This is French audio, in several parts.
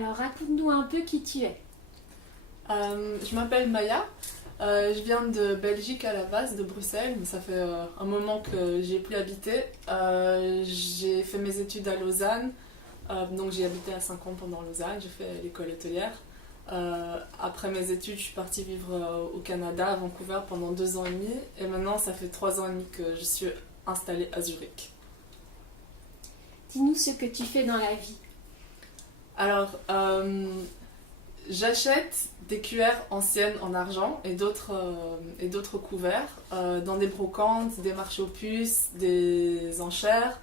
Alors raconte-nous un peu qui tu es. Je m'appelle Maya, je viens de Belgique à la base, de Bruxelles, mais ça fait un moment que j'y ai plus habité. J'ai fait mes études à Lausanne, donc j'ai habité à 5 ans pendant Lausanne, j'ai fait l'école hôtelière. Après mes études, je suis partie vivre au Canada, à Vancouver, pendant 2 ans et demi, et maintenant ça fait 3 ans et demi que je suis installée à Zurich. Dis-nous ce que tu fais dans la vie. Alors, j'achète des cuillères anciennes en argent et d'autres couverts dans des brocantes, des marchés aux puces, des enchères.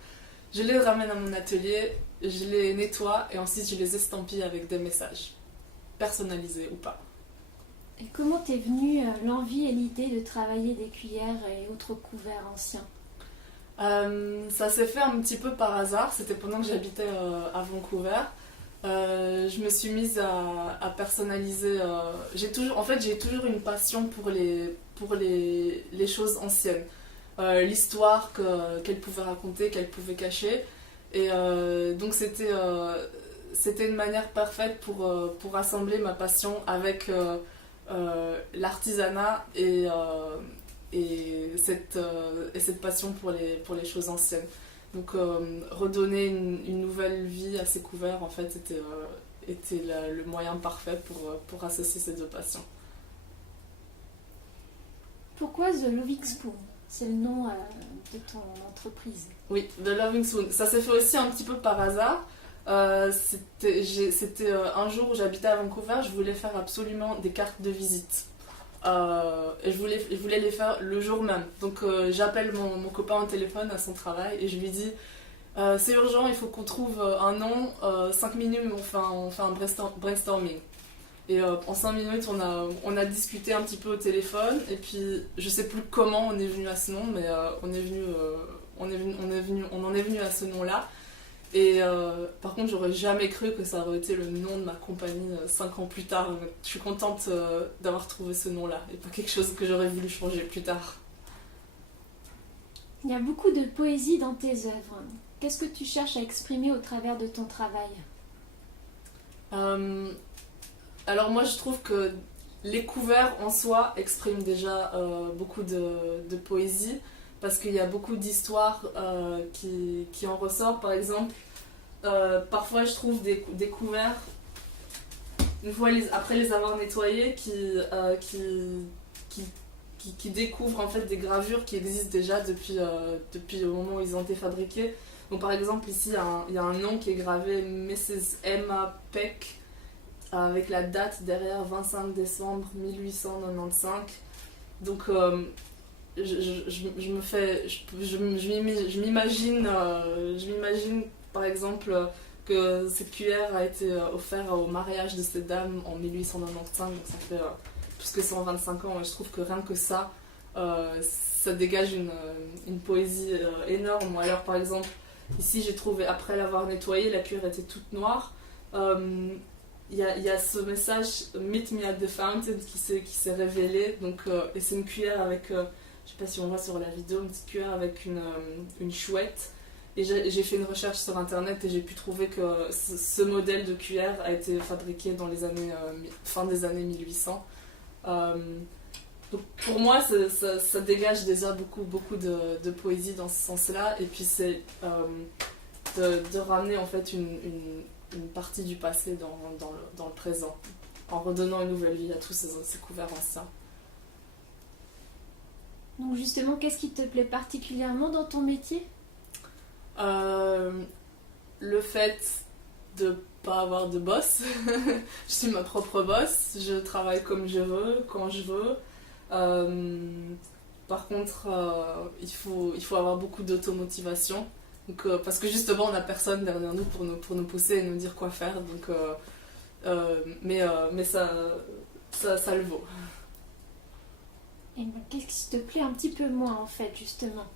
Je les ramène à mon atelier, je les nettoie et ensuite je les estampille avec des messages, personnalisés ou pas. Et comment t'es venue l'envie et l'idée de travailler des cuillères et autres couverts anciens? Ça s'est fait un petit peu par hasard, c'était pendant que j'habitais à Vancouver. Je me suis mise à personnaliser. J'ai toujours une passion pour les choses anciennes. L'histoire qu'elles pouvaient raconter, qu'elles pouvaient cacher. Et donc c'était une manière parfaite pour rassembler ma passion avec l'artisanat et cette passion pour les choses anciennes. Donc redonner une nouvelle vie à ces couverts, en fait, était le moyen parfait pour associer ces deux passions. Pourquoi The Loving Spoon? C'est le nom de ton entreprise. Oui, The Loving Spoon. Ça s'est fait aussi un petit peu par hasard. C'était un jour où j'habitais à Vancouver, je voulais faire absolument des cartes de visite. Et je voulais les faire le jour même. Donc j'appelle mon copain au téléphone à son travail et je lui dis c'est urgent, il faut qu'on trouve un nom, 5 minutes on fait un brainstorming. Et en 5 minutes on a discuté un petit peu au téléphone et puis je sais plus comment on est venu à ce nom, mais on en est venu à ce nom là. Et par contre, j'aurais jamais cru que ça aurait été le nom de ma compagnie 5 ans plus tard. Je suis contente d'avoir trouvé ce nom-là et pas quelque chose que j'aurais voulu changer plus tard. Il y a beaucoup de poésie dans tes œuvres. Qu'est-ce que tu cherches à exprimer au travers de ton travail? Alors moi, je trouve que les couverts en soi expriment déjà beaucoup de poésie parce qu'il y a beaucoup d'histoires qui en ressortent. Par exemple, parfois je trouve des couverts, une fois après les avoir nettoyés, qui découvrent en fait des gravures qui existent déjà depuis le moment où ils ont été fabriqués. Donc par exemple ici il y a un nom qui est gravé Mrs. Emma Peck avec la date derrière 25 décembre 1895. Donc je m'imagine par exemple que cette cuillère a été offerte au mariage de cette dame en 1895, donc ça fait plus que 125 ans, et je trouve que rien que ça, ça dégage une poésie énorme. Ou alors par exemple, ici j'ai trouvé, après l'avoir nettoyée, la cuillère était toute noire. Il y a ce message Meet me at the fountain qui s'est révélé, donc, et c'est une cuillère avec, je sais pas si on voit sur la vidéo, une petite cuillère avec une chouette. Et j'ai fait une recherche sur internet et j'ai pu trouver que ce modèle de cuillère a été fabriqué dans les années, fin des années 1800. Donc pour moi, ça dégage déjà beaucoup de poésie dans ce sens-là. Et puis c'est de ramener en fait une partie du passé dans le présent, en redonnant une nouvelle vie à tous ces couverts anciens. Donc justement, qu'est-ce qui te plaît particulièrement dans ton métier? Le fait de pas avoir de boss. Je suis ma propre boss, je travaille comme je veux, quand je veux. Par contre, il faut avoir beaucoup d'automotivation. Donc, parce que justement, on n'a personne derrière nous pour nous pousser et nous dire quoi faire. Donc, mais ça le vaut. Et ben, qu'est-ce qui te plaît un petit peu moins en fait, justement?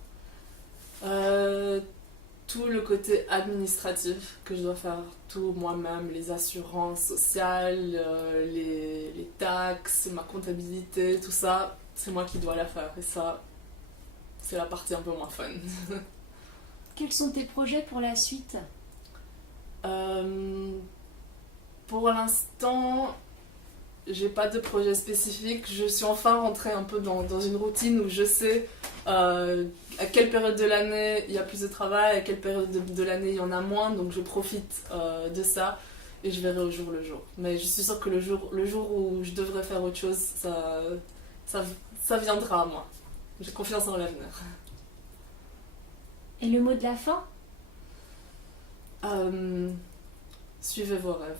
Tout le côté administratif, que je dois faire tout moi-même, les assurances sociales, les taxes, ma comptabilité, tout ça, c'est moi qui dois la faire. Et ça, c'est la partie un peu moins fun. Quels sont tes projets pour la suite? Pour l'instant, j'ai pas de projet spécifique. Je suis enfin rentrée un peu dans une routine où je sais à quelle période de l'année il y a plus de travail, à quelle période de l'année il y en a moins. Donc je profite de ça et je verrai au jour le jour. Mais je suis sûre que le jour où je devrais faire autre chose, ça viendra à moi. J'ai confiance en l'avenir. Et le mot de la fin? Suivez vos rêves.